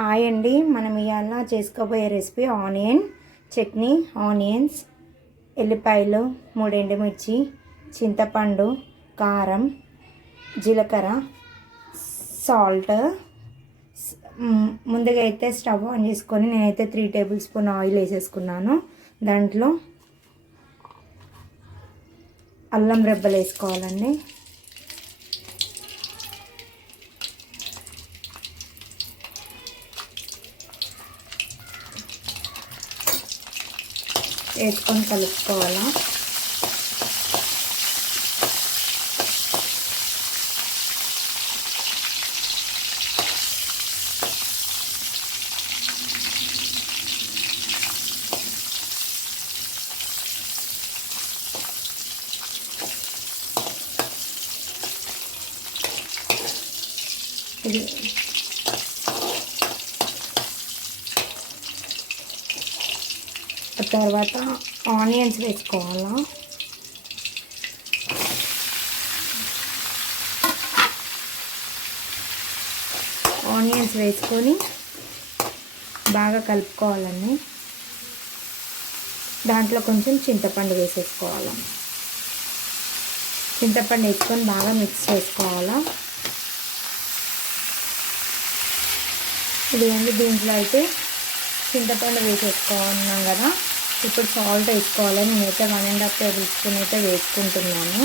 Hi అండి, మనం ఇవాళ చేసుకోబోయే రెసిపీ ఆనియన్ చట్నీ. ఆనియన్స్, ఎల్లిపాయలు, 3 ఎండుమిర్చి, చింతపండు, కారం, జీలకర్ర, సాల్ట్. ముందుగా అయితే స్టవ్ ఆన్ చేసుకొని నేనైతే 3 టేబుల్ స్పూన్ ఆయిల్ వేసేసుకున్నాను. దాంట్లో అల్లం రెబ్బలు వేసుకోవాలండి. వేసుకొని కలుపుకోవాలా. ఇది తర్వాత ఆనియన్స్ వేసుకోవాలా. ఆనియన్స్ వేసుకొని బాగా కలుపుకోవాలండి. దాంట్లో కొంచెం చింతపండు వేసేసుకోవాలి. చింతపండు వేసుకొని బాగా మిక్స్ చేసుకోవాలా. ఇదిగోండి, దీంట్లో అయితే చింతపండు వేసేసుకోన్నాం కదా. ఇప్పుడు సాల్ట్ వేసుకోవాలి. నేనైతే 1.5 టేబుల్ స్పూన్ అయితే వేసుకుంటున్నాను.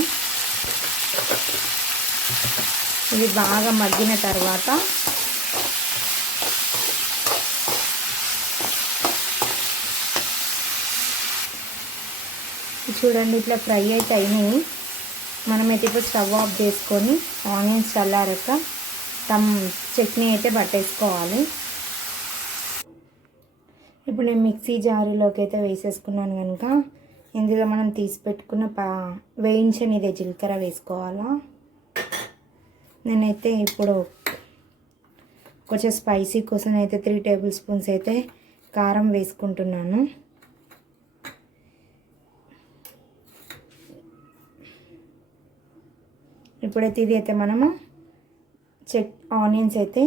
ఇది బాగా మగ్గిన తర్వాత చూడండి, ఇట్లా ఫ్రై అయితే అయినాయి. మనమైతే ఇప్పుడు స్టవ్ ఆఫ్ చేసుకొని ఆనియన్స్ చల్లారాక చట్నీ అయితే పట్టేసుకోవాలి. ఇప్పుడు నేను మిక్సీ జారులోకి అయితే వేసేసుకున్నాను కనుక ఇందులో మనం తీసి పెట్టుకున్న వేయించని ఇదే జీలకర్ర వేసుకోవాలా. నేనైతే ఇప్పుడు కొంచెం స్పైసీ కోసం అయితే 3 టేబుల్ స్పూన్స్ అయితే కారం వేసుకుంటున్నాను. ఇప్పుడైతే ఇది అయితే మనము ఆనియన్స్ అయితే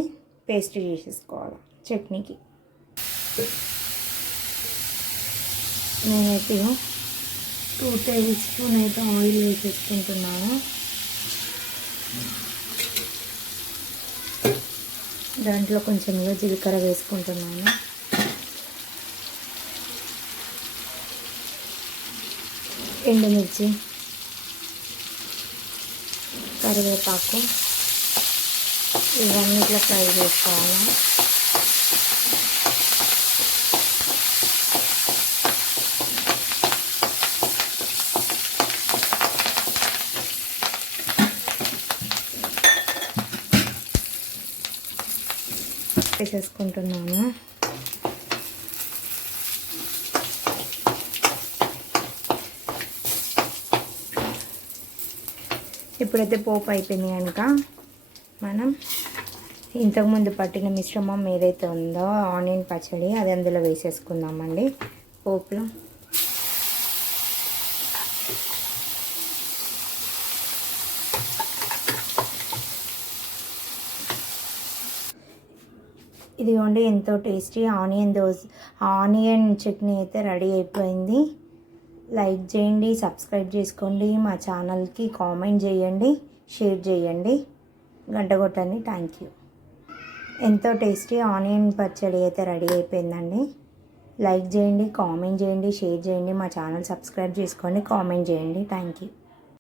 పేస్ట్ చేసేసుకోవాలి చట్నీకి. నేనైతే 2 టేబుల్ స్పూన్ అయితే ఆయిల్ వేసేసుకుంటున్నాను. దాంట్లో కొంచెం జీలకర్ర వేసుకుంటున్నాను. ఎండుమిర్చి, కరివేపాకు ఇవన్నీ ఇట్లా ఫ్రై చేసుకోవాలి. వేసేసుకుంటున్నాను. ఇప్పుడైతే పోపు అయిపోయింది కనుక మనం ఇంతకుముందు పట్టిన మిశ్రమం ఏదైతే ఉందో ఆనియన్ పచ్చడి అది అందులో వేసేసుకుందామండి. పోపులో ఇదిగోండి, ఎంతో టేస్టీ ఆనియన్ చట్నీ అయితే రెడీ అయిపోయింది. లైక్ చేయండి, సబ్స్క్రైబ్ చేసుకోండి, మా ఛానల్కి కామెంట్ చేయండి, షేర్ చేయండి, గంట కొట్టండి. Thank you. ఎంతో టేస్టీ ఆనియన్ పచ్చడి అయితే రెడీ అయిపోయిందండి. లైక్ చేయండి, కామెంట్ చేయండి, షేర్ చేయండి, మా ఛానల్ సబ్స్క్రైబ్ చేసుకోండి, కామెంట్ చేయండి. Thank you.